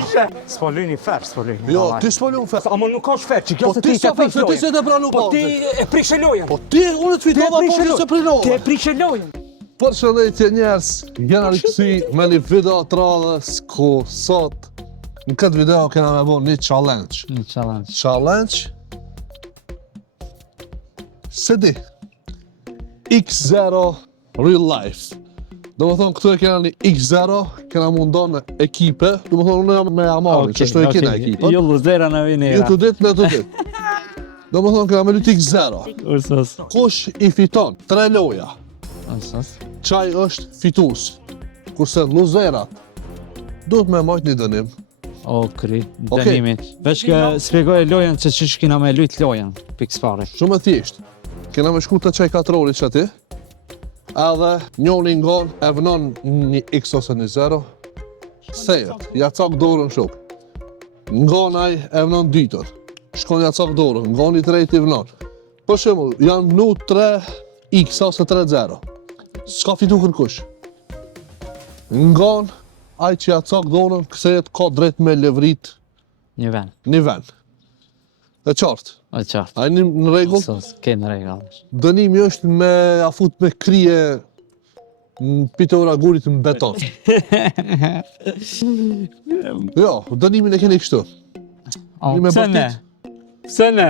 ishe. S'po lyni fer, s'po lyni. Jo, ti s'po lun fer. Ama nuk ka fer, që kjo se ti ti s'e prish fer, ti lojën. se te pranu Po ti pauze. e prishe lojën. Po ti, unë të fitova, po ti se prinova. Ti e prishe lojën. Përshëndetje njerëz, jena rikësi me një video të radhës ku sot në këtë video kena me bo një challenge. Një challenge. Challenge? Se di, X0 Real Life. Do më thonë këtu e kena një X0, kena mundon në ekipe, do më thonë unë jam me Amari, që shtu e kena ekipën. Jo luzera në vinera. Ju të ditë me të ditë. Do më thonë kena me lutë X0. Usos. Kush i fiton 3 loja, Usos. qaj është fitus. Kurse luzerat duhet me majt një dënim. O, kri, dënimit. Veç që spjegoj lojën që që kina me lujt lojën, pikës pare. Shumë e thjesht. Kena me shku të qaj katrori që ati, edhe njoni ngon e vënon një X ose një 0, thejet, ja cak dorën shok. Ngonaj e vënon dytër, shkon ja cak dorën, ngoni trejti vënon. Për shembull, janë vënu 3 X ose 3 0. S'ka fitu kërkush. Ngon, aj që ja cak dorën, kthehet ka drejt me levrit Një ven. një ven. E qartë. O qartë. Aj në rregull. Usos, ke në regull. Dënimi është me afut me krije në pitora gurit në beton. Jo, dënimin e keni kështu. O, Një me pse ne? bërtit. Pse ne?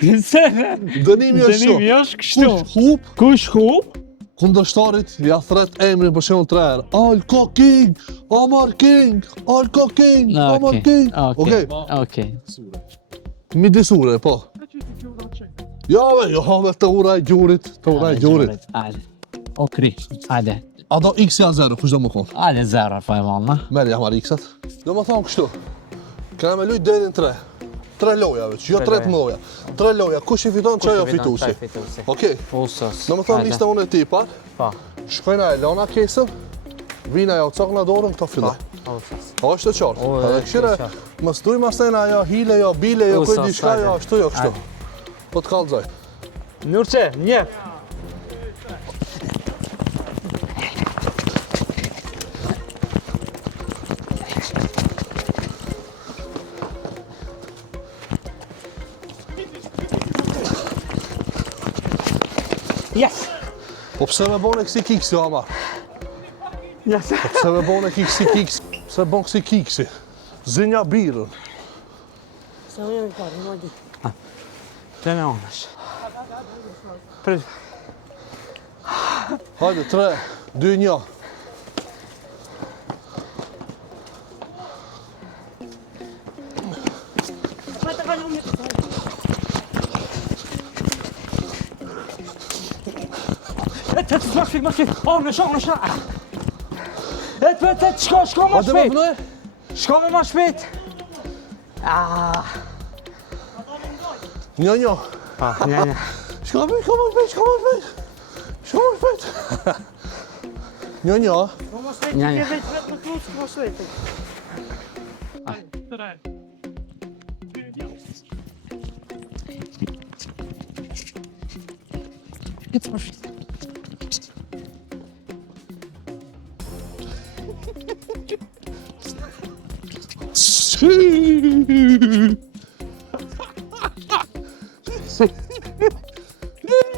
Pse ne? Dënimi është Dënimi kështu. është kështu. Kush hup, Kush hup? kundërshtarit ja thret emrin për shembull 3 herë. Alko King, Omar King, Alko King, Omar King. Okej, Okej. midisure, po. Jo, të uraj gjurit, të uraj gjurit. Hajde. O kri, hajde. A do X ja 0, kush do më konë? Hajde zero, po e mama. Merë ja marë X-at. Do më thonë kështu, kena me lujt deri në 3. 3 loja veç, jo 3 loja. 3 loja, kush i fiton që ajo fitusi. Okej, Usos. do më thonë lista unë e ti par, Pa. shkojna e lona kesën, vina ja o cakna dorën, këto filloj. Usos. A është të qartë. O, Edhe këshire, më stuj ma stejna jo hile, jo bile, jo Usa, kuj diçka, hajde. jo ashtu, jo kështu. Po të kallëzoj. Nurçe, njep. Yes! Po pse me bone kësi kiksi, Amar? Yes! Po pse me bone kësi kiksi? Pse bon kësi kiksi? Zinja birën. Se unë e parë, më di. Të me onësh. Prit. Hajde, 3, 2, 1. Et, ma shpit. Onësh. Et, shko ma Hajde me shpit. vënoj? Shko me ma shpit. Një. Pa, një. Shko më shpejt. Një. Një. Vetë në klucë, më shvetë.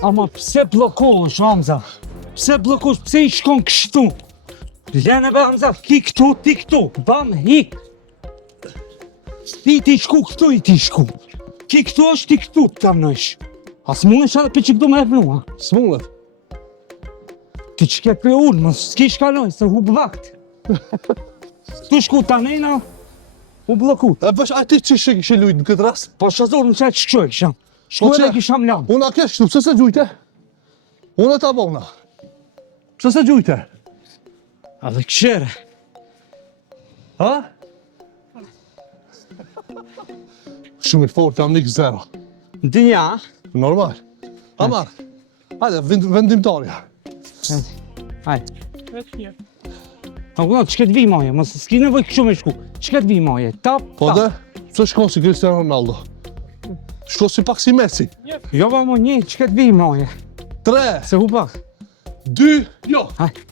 Ama pse bllokohesh, Hamza? Pse bllokohesh? Pse I shkon kështu? Lene be Hamza, ki këtu, ti këtu. Bam, hik. Ti shku këtu, I ti shku. Ki këtu është, ti këtu të nësh. As mundesh edhe për që këtu me e vlu, ha? S'mundet. Ti që ke për unë, më s'ki shkaloj, se hub vakt. Tu shku të anena, u blokut. E bësh, a ti që kishe lujt në këtë rast? Po shazor në qëtë shqoj kësham. Shku edhe kisham lanë. Unë a kesh këtu, pse se gjujte? Unë e ta bona. Pse se gjujte? A dhe këshere. Ha? Shumë I fort, jam një 0. Dinja, Normal. Amar, hajde, vendimtarja. hajde. Po gëllë, që këtë vi maje, mësë s'ki nevoj kështu me shku. Që këtë vi maje, tap, Po tap. dhe, pse shkon si Cristiano Ronaldo? Shko si pak si Messi. Jo ba mo një, që këtë vi maje. 3, Se hu pak. 2, jo. Hajde.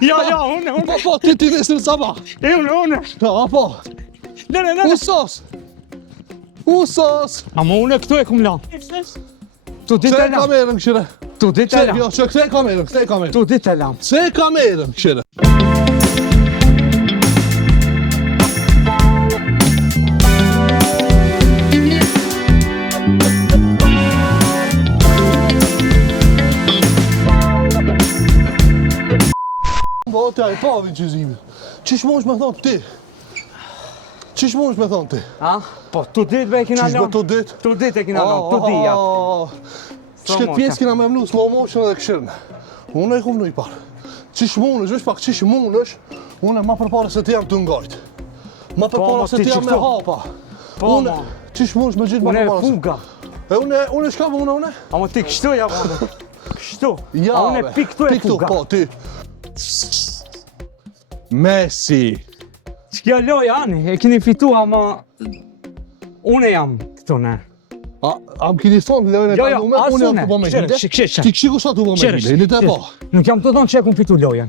Ja, unë. Po, ti nesër sabah. Unë. Po. Ne. Usos. Ama unë këtu e kum lanë. Tu ditë Kse e lanë. kamerën këshire. Tu ditë e lanë. Jo, që kse kamerën. Tu ditë e lanë. Kse kamerën këshire. Po, ta e pavin që zime. Qish mosh me thonë ti? Qish mosh me thonë ti? A? Po, tu ditë be e kina Qish be lanë. tu dit? Tu ditë e kina lanë, tu dija. Shket pjesë kina me mnu slow motion edhe këshirën. Unë e kum nu i parë. Qish munësh, është pak qish munësh, unë ma përpare se ti jam të ngajt. Ma përpare ma se ti ti jam me qikto. hapa. Po, Unë, ma. qish munësh me gjithë ma Unë e përpare se... fuga. Unë shka më unë? Ama ti kështu ja vëllë. Kështu. Ja, A unë e pi këtu e fuga. Po, ti. Messi. Ç'kja loja ani, e keni fitu ama... Unë jam këtu ne. Am kini thonë lojën e Jo, ka jo, nume, as unë jam unë. të po me Qërë, hile. qërë. Ti këshiku sa të po me hile, hile të po. Nuk jam të thonë që e kum fitu lojen.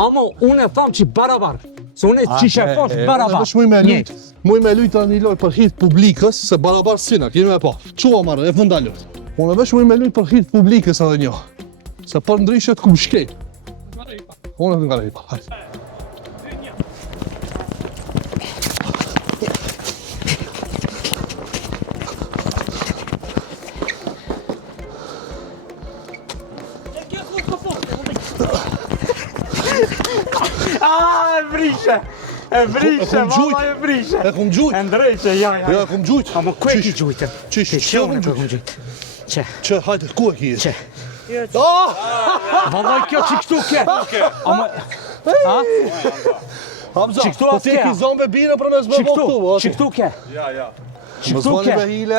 Ama unë e tham që barabar. Se unë e qishe fosh barabar. Unë muj me lujt. Muj me lujt një lojë për hit publikës, se barabar sina, kini me po. Qua marrë, e funda lojt. Unë vesh muj me lujt për hit publikës edhe një. Se për ndryshet kum shkej. Unë e nga rejpa, hajtë. E vrishe! E vrishe, valla e vrishe! E kum gjujt. E ndrejqe, ja. Ja, e kum gjujt. Ama ku e ki gjujtë? Qish, Që unë e kum gjujtë? Që? Që, hajtë, ku e ki e? Që? Ah! Valla kjo që këtu ke! Ama... Ha? Hamza, Që këtu po as ti ke? ki zombe bire për me Që zbëbo këtu? këtu, Që këtu ke? Që Mos këtu vani me ke? hile.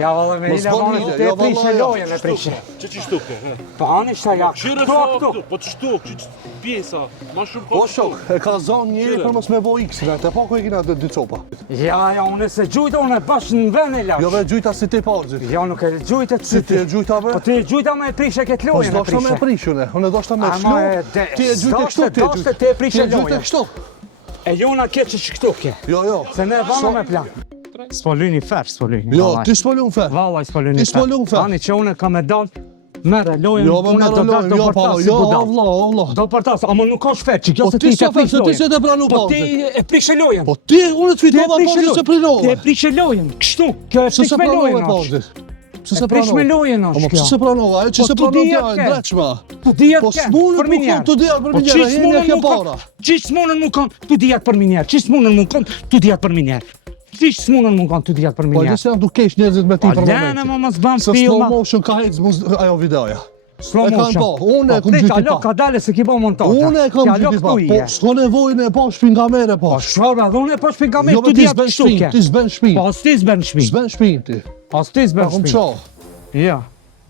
Ja valla me Mos hile bën vani, hile, te jo, e prishe valla, jo. lojen e prishe. Që që shtuke? Pa ani shta ja, këtu a këtu. Po të shtuk, që pjesa, ma shumë Po shok, e ka zonë njëri për mos me bo x-in, te po ku e kina dy copa. Ja, unë se gjujta, unë e bash në ven e lash. Jo ve gjujta si ti pauzit. Ja, nuk e gjujta të Si ti e gjujta ve? Po ti e gjujta me e prishe këtë Po lojen e s'do shta me prishe. prishune, unë do shta me Ama e shlu. de- Ti e gjujte s'do kështu, shte te e prishe Ti e gjujte lojen. kështu. E jona ke që këtu ke. Jo, jo. Se ne vana me plan. S'po lyni fer, s'po lyni. Jo, vallaj. ti s'po lun fe. Vallaj s'po lyni Ti s'po lun fer. Ani që unë kam me dal, merre lojen, Jo, me unë merre do dal lojën, do jo, pa, përtas si jo, budal. Allah, Allah. Do përtas, ama nuk ka shfer, që kjo Po se ti ti s'e te prish se ti lojen. se te pranu Po pauzit. ti e prishe lojen. Po ti, unë të fitova Ti e prishe pauzit se Ti e prinova. prishe lojen, kështu. Kjo e Se prish se me pranova lojen është. pauzit. Se E se prish me pranova. lojen Po është pse se kjo. pranova, e që Po se tu pranova dija tja e ke. ndreqma. Tu dijat Po ke, s'munën për mu minjerë. kon, tu dijat për Po minjerë, qis hene munën ke mu kon, para. qis munën mu kon, tu dijat për minjerë, qis munën mu kon, tu dijat për minjerë. Qis munën mu kon, tu dijat për Po minjerë. nëse janë dukesh njerëzit me ti për Lene momentin. më mos ban Se slow filma. motion ka hec ajo videoja. Slow e kam motion. bo, unë e Po, kom prit, gjyti alo, pa. ka dale se ki bo montaja. Unë e kam Ti alo gjyti pa. këtu Po ije. s'ka nevojën e pa shpin nga mere Po pa. shfarë, dhe unë e po shpin kamer, Jo tu me ti dijat s'ben kështu shpin, ke. ti s'ben shpin. Po as ti s'ben shpin. S'ben shpin ti. As ti s'ben Pa kom shpin. qa. Ja.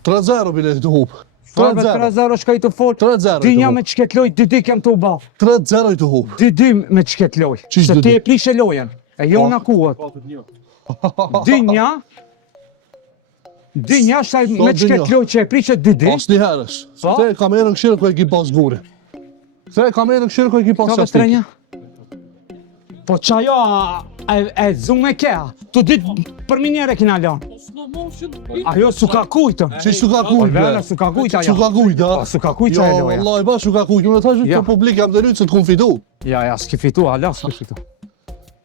3-0 bile të hup. Farbe 3-0. 3-0 shkaj të fol. 3-0 Ti i të nja hup. me qket loj, didi kem të u ba. 3-0 i të hup. Didi me qket loj. Qish Se didi? ti e prishe lojen. E jona kuat. Dinja. Dinja shtaj me dinja? qket loj që e prishe didi. As një herës. Po? Te kamerën këshirë ku e ki pas guri. Te kamerën këshirë ku e ki pas Ka qatik. bestrenja? Po qajo e zume kea. Tu dit për minjere kina lan. Ajo su ka kujtë. Që su ka Po kujt, vela bre. su ka kujtë ajo. Su ka kujt, a? Po su ka kujtë Jo, ajo loja. Allah, ba su ka kujt. Unë thash Ja. për publik jam dhe lytë se të kun fitu. Ja, s'ki fitu, ala s'ki fitu.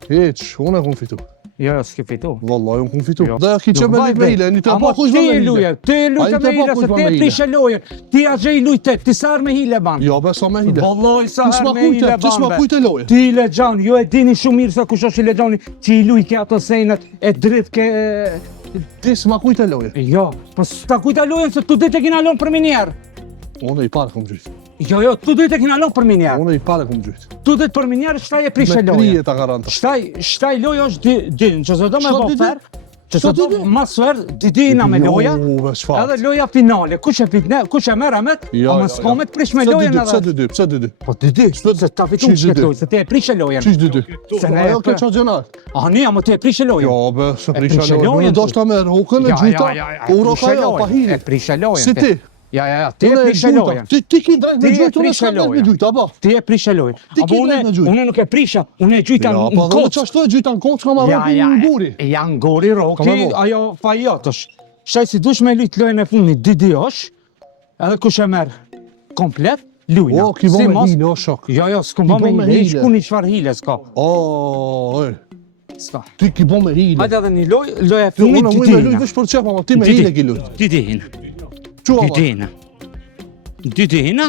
Hiq, unë e kun fitu. Ja, s'ki fitu. Vallahi, unë kun fitu. Jo. Dhe ki që me lik me hile, një të pa kush ti me e hile. luje, ti e lujte Ai me te pa hile, kush se me ti e hile. prishe lojen. Ti a gjej lujte, ti sa herë me hile ban. Jo, be, sa me hile. Valloj sa Ti s'ma herë me hile kujte, ti s'ma ban. kujte loje. Ti i Lexhan, ju e dini shumë mirë se kush është i Lexhani, që i luj ke ato sejnet, e dritë ke... Ti s'ma kujte loje. Jo, po s'ta kujta lojen se tu ditë e kina lon për minjerë. Unë i parë kom gjyt. Jo, tu ditë e kina lon për minjerë. Unë i parë kom gjyt. Tu ditë për minjerë, shtaj e prishe Me lojen. krije ta garanta. Shtaj loja është din, që se do me Çfarë bo didi? fer, që se Çfarë do didi? mas fer, didina me loja, Jo, be, çfarë? edhe loja finale, kush e fitne, kush e merr amet, ama s'ka me të prish me lojen Pse edhe. dy, pse dy? Po didi, se ta fitu Qish shket didi? lojë, se ti e prishe lojen. Qish dy? Se ne Ajo e ke për- qa gjenar. Ani, ama ti e prishe lojen. Jo, be, se E prisha prishe loje. lojen, Unë do shta me rukën e gjyta, uro ka jo, pa E hiri. prishe lojen. Si ti? Ja, ti e prishe lojën. Ti ki drejt me Ti e gjujt, unë prishe s'kam drejt me lojën. gjujt, apo? Ti e prishe lojën. Ti Apo ki drejt me gjujt. Unë nuk e prisha, unë e gjujta Ja, në po dhe kocë. qashtu e gjujta në kocë, s'kam arrokin në guri. Janë gori roki, Ka me bo. ajo fajotësh. Shaj si dush me lyt lojën e fundit 2-2-osh, edhe kush e merr komplet, lujna. O, ki bo Si me mos- hile, o shok. Jo, s'kum Ki bo bo me me hile, hile. shku një qfar hile s'ka. O, S'ka. ti ki bo me hile. Hajde edhe një loj, loja e Ti fundit unë mujt me lujt didina. vesh për qef, ama ti me hile ki lujt. Didina. Qu ama? Didina.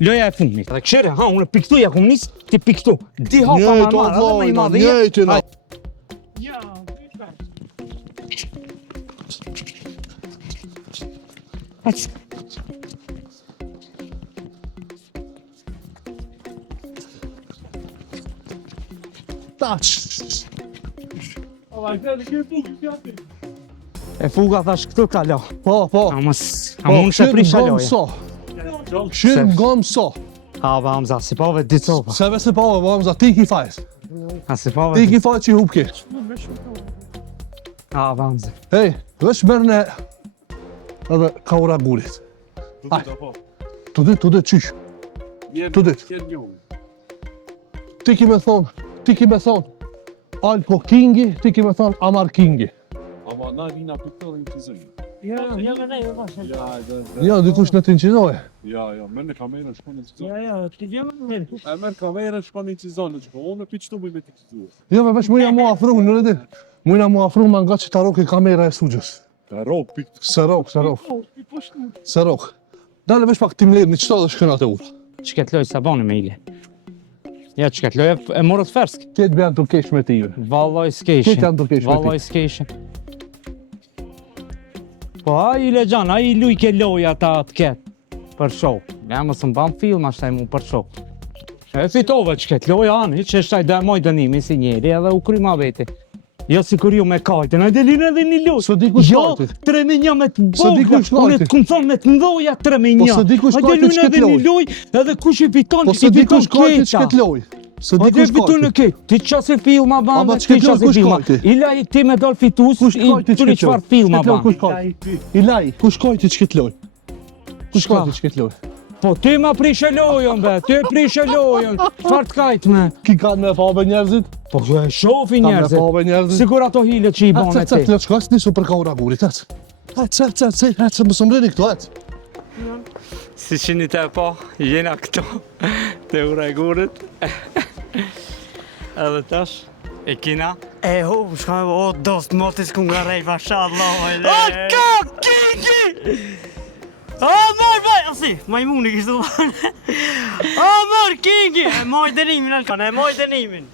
Loja e fundit. Dhe këshire, ha, unë piktuja kom nis, ti piktu. Di hapa ma Njëjtë, o marrë, edhe me i vojna, madhe. njëjtë na. Taç. E fuga thash këtu kalo. Po, po. A mund shë prisha loja. So. Shirë gom so. Ha, ba, Hamza, si pove dy copa. Se vese pa ove, Hamza, ti ki fajs. A si pove Ti ki fajs që i hupki. Ha, ba, Hamza. Hej, vesh mërë në edhe ka ura gurit. Aj. Të dit, qysh. Të dit. Ti ki me thonë, Alpo Kingi, ti ki me thonë Amar Kingi. Ama na vina për të dhe në të zënjë. Ja, me ne, jo pasha. Ja, dikush në të inqizoje. Ja, merr në kamerën, shkon në të Ja, ti vjen me ne. E merr kamerën, shkon në të zonë, unë për çto bëj me të zonë. Jo, me vesh mujna mu afru, në redi. Mujna mu afru ma nga që ta roki kamera e sugjës. Ka rok pikë. Se rok. Dale vesh pak tim lerë, në qëta dhe shkënat e ura. Çket loj sa bani me ile. Ja, çket loj e morët fersk. Ketë bjanë të kesh me ti juve. Valloj s'keshin. Këtë janë dukesh me ti. Valloj s'keshin. Po a i legjan, a i luj ke loja ta atë ketë. Për show. Ja, më së mban film ashtaj mu për show. E fitove që ketë loja ani, që është ajde moj dënimi si njeri edhe u kry ma veti. Jo si kur ju me kajten, ajde linë edhe një luj. Së di kush Jo, kajti. 3-1 me të Së di boga, kush unë kajti. të kumë thonë me të ndoja 3-1. Po së di kush Ajde kajti lunë ç'ket edhe një loj. luj, edhe kush i fiton, Po i së di fiton kush kajti keqa. ç'ket loj. Së di Po dhe kush fitu në kajti. këtë, ti qasi filma Ama banë, ç'ket ti loj, qasi kush filma. kajti? Ila i ti me dal fitus, Kush i kajti tuli ç'ket loj? qfar filma Ç'ket loj, banë. kush kajti? Ilaj, kush kajti ç'ket loj? Kush Shka? kajti ç'ket loj? Po ti ma prishe lojën be, ti e prishe lojën. Çfarë të kajt me? Ki kanë me fabe njerëzit? Po e shofi Kanë me njerëzit. fabe njerëzit? Sigur ato hile që i Ec, bone ec, ti. ec, le shkas nisu për ka ura gurit, ec. Ec, më sëmreni këto, ec. Si qini te po, jena këto, te ura e gurit. Edhe tash, e kina. E ho, shka me o dost motis ku nga rej, mashallah. O, ka, kiki! O, mor, asi, majmuni kishtë të banë. O, mor, kingi, e moj dënimin, Alkan, e moj dënimin.